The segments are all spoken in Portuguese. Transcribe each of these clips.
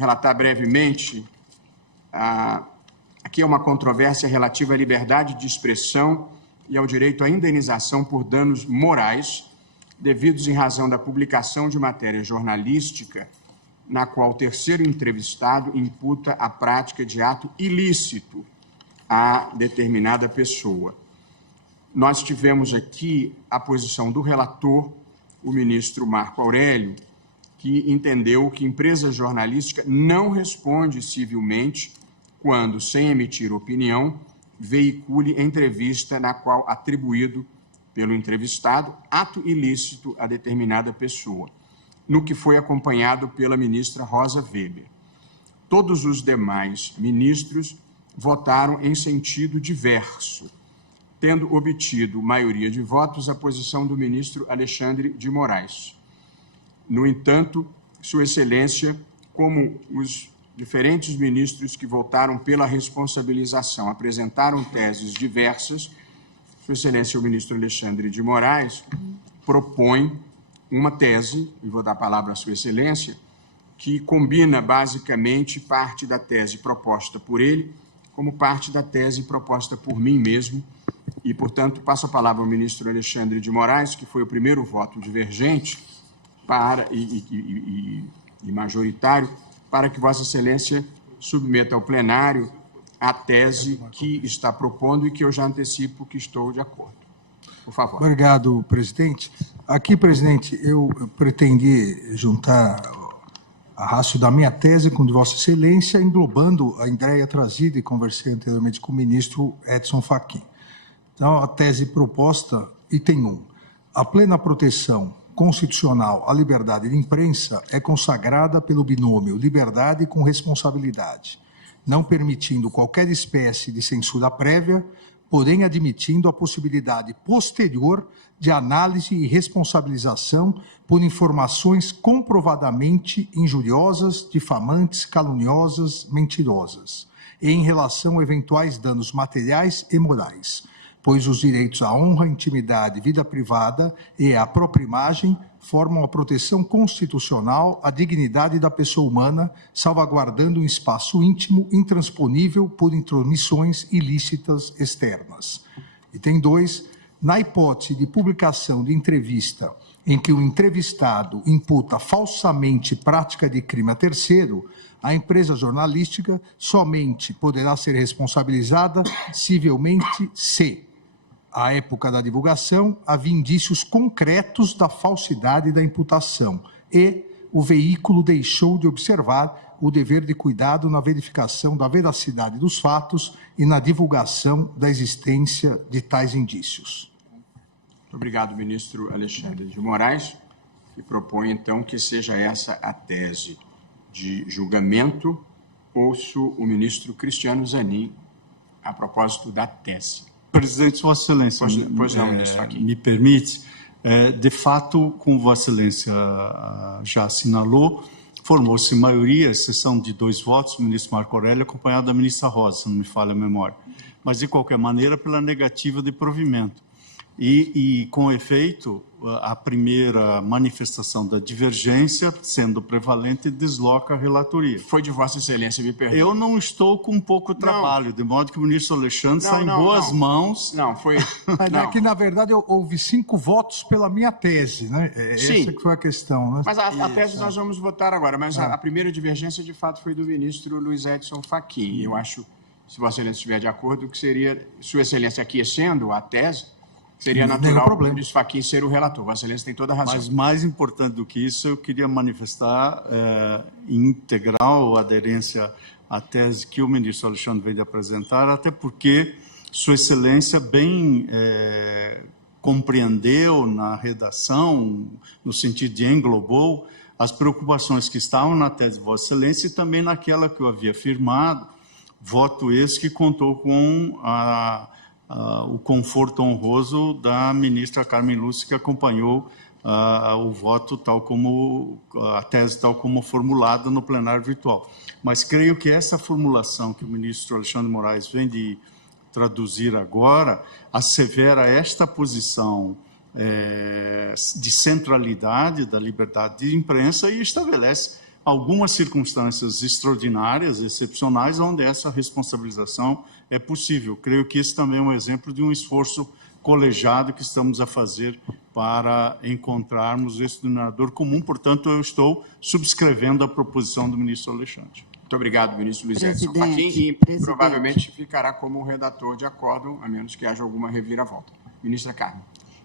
relatar brevemente. Aqui é uma controvérsia relativa à liberdade de expressão e ao direito à indenização por danos morais devidos em razão da publicação de matéria jornalística na qual o terceiro entrevistado imputa a prática de ato ilícito a determinada pessoa. Nós tivemos aqui a posição do relator, o ministro Marco Aurélio, que entendeu que empresa jornalística não responde civilmente quando, sem emitir opinião, veicule entrevista na qual atribuído pelo entrevistado ato ilícito a determinada pessoa, no que foi acompanhado pela ministra Rosa Weber. Todos os demais ministros votaram em sentido diverso, tendo obtido maioria de votos a posição do ministro Alexandre de Moraes. No entanto, Sua Excelência, como os diferentes ministros que votaram pela responsabilização apresentaram teses diversas, Sua Excelência, o ministro Alexandre de Moraes, propõe uma tese, e vou dar a palavra à Sua Excelência, que combina basicamente parte da tese proposta por ele como parte da tese proposta por mim mesmo, e, portanto, passo a palavra ao ministro Alexandre de Moraes, que foi o primeiro voto divergente e majoritário, para que Vossa Excelência submeta ao plenário a tese que está propondo e que eu já antecipo que estou de acordo. Por favor. Obrigado, presidente. Aqui, presidente, eu pretendi juntar a rácio da minha tese com de Vossa Excelência, englobando a ideia trazida e conversei anteriormente com o ministro Edson Fachin. Então, a tese proposta, item 1. A plena proteção constitucional à liberdade de imprensa é consagrada pelo binômio liberdade com responsabilidade, não permitindo qualquer espécie de censura prévia, porém admitindo a possibilidade posterior de análise e responsabilização por informações comprovadamente injuriosas, difamantes, caluniosas, mentirosas, e em relação a eventuais danos materiais e morais, pois os direitos à honra, intimidade, vida privada e à própria imagem formam a proteção constitucional à dignidade da pessoa humana, salvaguardando um espaço íntimo intransponível por intromissões ilícitas externas. Item 2. Na hipótese de publicação de entrevista em que o entrevistado imputa falsamente prática de crime a terceiro, a empresa jornalística somente poderá ser responsabilizada civilmente se, à época da divulgação, havia indícios concretos da falsidade da imputação e o veículo deixou de observar o dever de cuidado na verificação da veracidade dos fatos e na divulgação da existência de tais indícios. Muito obrigado, ministro Alexandre de Moraes, que propõe, então, que seja essa a tese de julgamento. Ouço o ministro Cristiano Zanin a propósito da tese. Presidente, Vossa Excelência, pois não, ministro Fachin. me permite, de fato, como Vossa Excelência já assinalou, formou-se maioria, exceção de 2 votos, o ministro Marco Aurélio, acompanhado da ministra Rosa, se não me falha a memória, mas, de qualquer maneira, pela negativa de provimento. E com efeito, a primeira manifestação da divergência, sendo prevalente, desloca a relatoria. Foi de Vossa Excelência, me perdoe. Eu não estou com pouco trabalho, de modo que o ministro Alexandre está em boas mãos. Não, foi... Mas é que, na verdade, houve 5 votos pela minha tese, né? Sim. Essa que foi a questão, né? Mas a tese nós vamos votar agora, mas a primeira divergência, de fato, foi do ministro Luiz Edson Fachin. Eu acho, se Vossa Excelência estiver de acordo, que seria, Sua Excelência aquecendo a tese, seria natural o ministro Fachin ser o relator. Vossa Excelência tem toda a razão. Mas, mais importante do que isso, eu queria manifestar integral aderência à tese que o ministro Alexandre veio de apresentar, até porque Sua Excelência bem compreendeu na redação, no sentido de englobou, as preocupações que estavam na tese de Vossa Excelência e também naquela que eu havia afirmado, voto esse que contou com o conforto honroso da ministra Carmen Lúcia, que acompanhou o voto tal como, a tese tal como formulada no plenário virtual. Mas creio que essa formulação que o ministro Alexandre de Moraes vem de traduzir agora, assevera esta posição de centralidade da liberdade de imprensa e estabelece algumas circunstâncias extraordinárias, excepcionais, onde essa responsabilização é possível. Creio que esse também é um exemplo de um esforço colegiado que estamos a fazer para encontrarmos esse denominador comum. Portanto, eu estou subscrevendo a proposição do ministro Alexandre. Muito obrigado, ministro Luiz Edson Fachin, e provavelmente ficará como redator de acordo, a menos que haja alguma reviravolta. Ministra Carmen.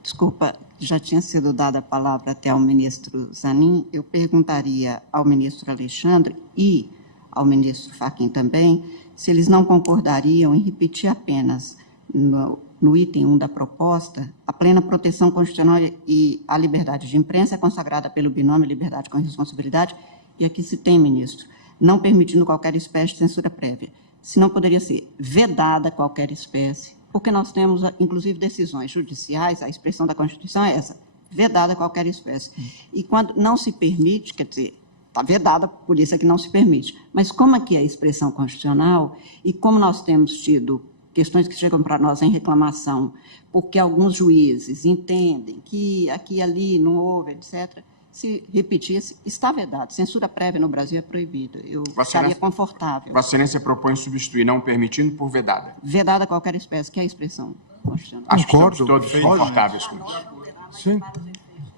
Desculpa, já tinha sido dada a palavra até ao ministro Zanin. Eu perguntaria ao ministro Alexandre e ao ministro Fachin também se eles não concordariam em repetir apenas no item 1 da proposta: a plena proteção constitucional e a liberdade de imprensa é consagrada pelo binômio liberdade com responsabilidade, e aqui se tem, ministro, não permitindo qualquer espécie de censura prévia. Se não poderia ser vedada qualquer espécie, porque nós temos, inclusive, decisões judiciais, a expressão da Constituição é essa: vedada qualquer espécie. E quando não se permite, quer dizer, está vedada, por isso é que não se permite. Mas como aqui é a expressão constitucional, e como nós temos tido questões que chegam para nós em reclamação, porque alguns juízes entendem que aqui e ali não houve, etc., se repetisse, está vedado. Censura prévia no Brasil é proibida. Eu estaria confortável. Vossa Excelência propõe substituir não permitindo por vedada. Vedada qualquer espécie, que é a expressão constitucional. Acho que estamos todos confortáveis com isso. Sim.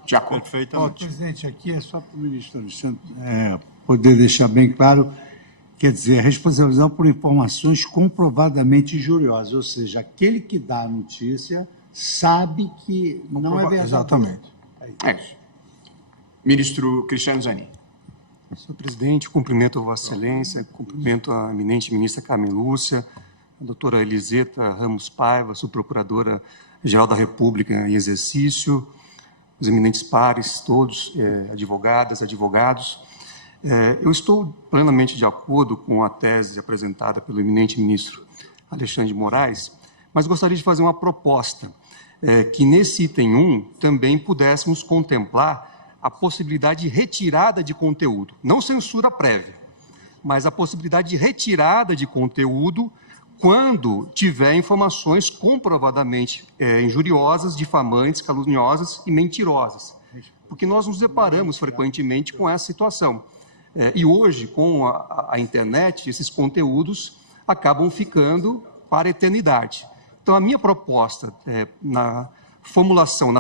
De acordo. Perfeitamente. Presidente, aqui é só para o ministro Alexandre poder deixar bem claro, quer dizer, a responsabilização por informações comprovadamente injuriosas, ou seja, aquele que dá a notícia sabe que não é verdade. Exatamente. É isso. Ministro Cristiano Zanin. Senhor presidente, cumprimento a Vossa Excelência, cumprimento a eminente ministra Carmen Lúcia, a doutora Eliseta Ramos Paiva, subprocuradora-geral da República em exercício, os eminentes pares, todos, advogadas, advogados. Eu estou plenamente de acordo com a tese apresentada pelo eminente ministro Alexandre de Moraes, mas gostaria de fazer uma proposta, que nesse item 1 também pudéssemos contemplar a possibilidade de retirada de conteúdo, não censura prévia, mas a possibilidade de retirada de conteúdo quando tiver informações comprovadamente injuriosas, difamantes, caluniosas e mentirosas, porque nós nos deparamos frequentemente com essa situação. E hoje, com a internet, esses conteúdos acabam ficando para a eternidade. Então, a minha proposta na formação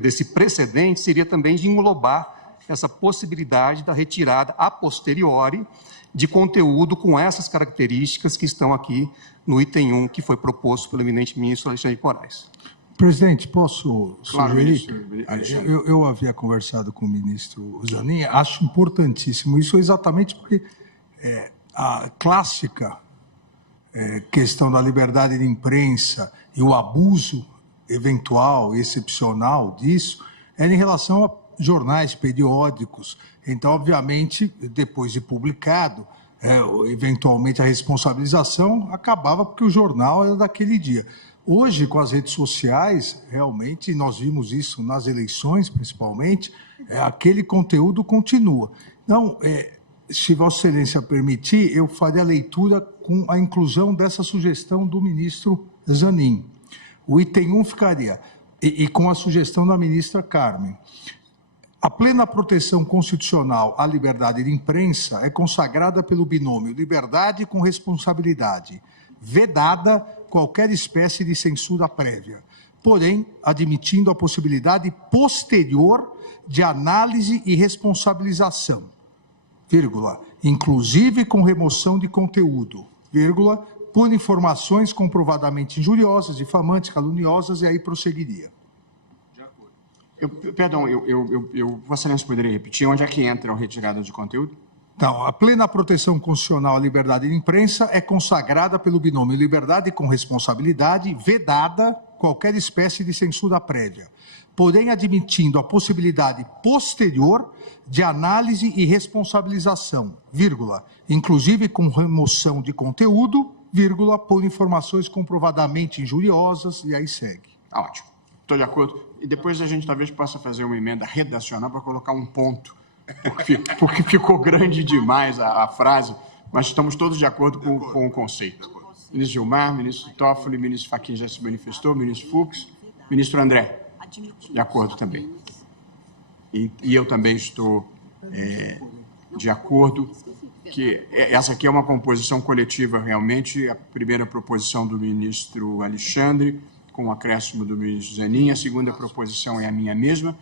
desse precedente seria também de englobar essa possibilidade da retirada a posteriori de conteúdo com essas características que estão aqui no item 1 que foi proposto pelo eminente ministro Alexandre de Moraes. Presidente, posso sugerir? Ministro Eu havia conversado com o ministro Zanin, acho importantíssimo isso exatamente porque a clássica questão da liberdade de imprensa e o abuso eventual, excepcional disso, era em relação a jornais periódicos. Então, obviamente, depois de publicado, eventualmente a responsabilização acabava porque o jornal era daquele dia. Hoje, com as redes sociais, realmente, nós vimos isso nas eleições, principalmente, aquele conteúdo continua. Então, se Vossa Excelência permitir, eu faria a leitura com a inclusão dessa sugestão do ministro Zanin. O item 1 ficaria, e com a sugestão da ministra Carmen: a plena proteção constitucional à liberdade de imprensa é consagrada pelo binômio liberdade com responsabilidade, vedada qualquer espécie de censura prévia, porém admitindo a possibilidade posterior de análise e responsabilização, vírgula, inclusive com remoção de conteúdo, vírgula, por informações comprovadamente injuriosas, difamantes, caluniosas, e aí prosseguiria. Perdão, Vossa Excelência poderia repetir onde é que entra a retirada de conteúdo? Então, a plena proteção constitucional à liberdade de imprensa é consagrada pelo binômio liberdade com responsabilidade, vedada qualquer espécie de censura prévia, porém admitindo a possibilidade posterior de análise e responsabilização, vírgula, inclusive com remoção de conteúdo, vírgula, por informações comprovadamente injuriosas, e aí segue. Ótimo. Estou de acordo. E depois a gente talvez possa fazer uma emenda redacional para colocar um ponto, porque ficou grande demais a frase, mas estamos todos de acordo com o conceito. Ministro Gilmar, ministro Toffoli, ministro Fachin já se manifestou, ministro Fux, ministro André, de acordo também. E eu também estou de acordo que essa aqui é uma composição coletiva realmente, a primeira proposição do ministro Alexandre, com o acréscimo do ministro Zanin, a segunda proposição é a minha mesma,